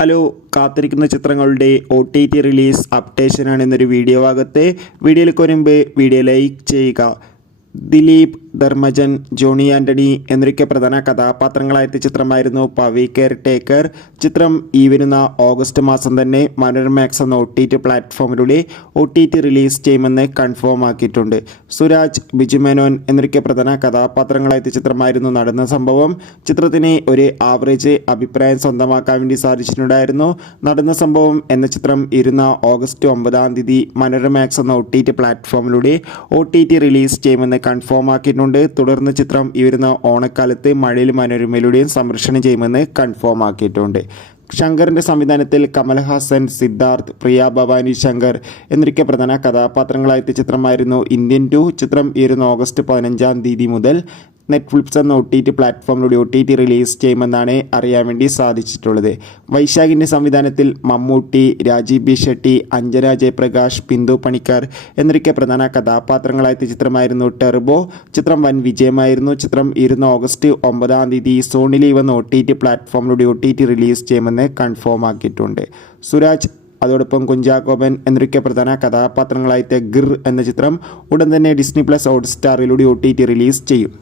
Hello, കാത്തിരിക്കുന്ന ചിത്രങ്ങളുടെ OTT release അപ്ഡേഷനാണ് ഇന്നൊരു വീഡിയോ ഭാഗത്തെ. വീഡിയോയിലേക്ക് വരുമ്പോൾ വീഡിയോ ലൈക്ക് ചെയ്യുക. ദിലീപ്, ധർമ്മജൻ, ജോണി ആൻ്റണി എന്നൊക്കെ പ്രധാന കഥാപാത്രങ്ങളായെത്തിയ ചിത്രമായിരുന്നു പവി കെയർ ടേക്കർ. ചിത്രം ഈ വരുന്ന ഓഗസ്റ്റ് മാസം തന്നെ മനോരമാക്സ് എന്ന OTT പ്ലാറ്റ്ഫോമിലൂടെ OTT റിലീസ് ചെയ്യുമെന്ന് കൺഫേം ആക്കിയിട്ടുണ്ട്. സുരാജ്, ബിജു മേനോൻ എന്നൊക്കെ പ്രധാന കഥാപാത്രങ്ങളായെത്തിയ ചിത്രമായിരുന്നു നടന്ന സംഭവം. ചിത്രത്തിന് ഒരു ആവറേജ് അഭിപ്രായം സ്വന്തമാക്കാൻ വേണ്ടി സാധിച്ചിട്ടുണ്ടായിരുന്നു. നടന്ന സംഭവം എന്ന ചിത്രം ഇരുന്ന ഓഗസ്റ്റ് 9 മനോരമാക്സ് എന്ന OTT പ്ലാറ്റ്ഫോമിലൂടെ OTT റിലീസ് ചെയ്യുമെന്ന് കൺഫേം ആക്കിയിട്ടുണ്ട്. തുടർന്ന് ചിത്രം ഈ വരുന്ന ഓണക്കാലത്ത് മഴയിൽ മനോരമയിലൂടെയും സംരക്ഷണം ചെയ്യുമെന്ന് കൺഫേം ആക്കിയിട്ടുണ്ട്. ശങ്കറിൻ്റെ സംവിധാനത്തിൽ കമൽഹാസൻ, സിദ്ധാർത്ഥ്, പ്രിയ ഭവാനി ശങ്കർ എന്നൊക്കെ പ്രധാന കഥാപാത്രങ്ങളായെത്തിയ ചിത്രമായിരുന്നു ഇന്ത്യൻ 2. ചിത്രം ഈ വരുന്ന ഓഗസ്റ്റ് 15 മുതൽ നെറ്റ്ഫ്ലിക്സ് എന്ന OTT പ്ലാറ്റ്ഫോമിലൂടെ OTT റിലീസ് ചെയ്യുമെന്നാണ് അറിയാൻ വേണ്ടി സാധിച്ചിട്ടുള്ളത്. വൈശാഖിൻ്റെ സംവിധാനത്തിൽ മമ്മൂട്ടി, രാജീവ് ബി ഷെട്ടി, അഞ്ജന ജയപ്രകാശ്, ബിന്ദു പണിക്കർ എന്നൊക്കെ പ്രധാന കഥാപാത്രങ്ങളായെത്തിയ ചിത്രമായിരുന്നു ടർബോ. ചിത്രം വൻ വിജയമായിരുന്നു. ചിത്രം ഈ വരുന്ന ഓഗസ്റ്റ് 9 സോണി ലീവ് എന്ന OTT പ്ലാറ്റ്ഫോമിലൂടെ OTT റിലീസ് ചെയ്യുമെന്ന് കൺഫേം ആക്കിയിട്ടുണ്ട്. സുരാജ്, അതോടൊപ്പം കുഞ്ചാക്കോബൻ എന്നൊക്കെ പ്രധാന കഥാപാത്രങ്ങളായെത്തിയ ഗിർ എന്ന ചിത്രം ഉടൻ തന്നെ ഡിസ്നി+ ഹോട്ട്സ്റ്റാറിലൂടെ OTT റിലീസ് ചെയ്യും.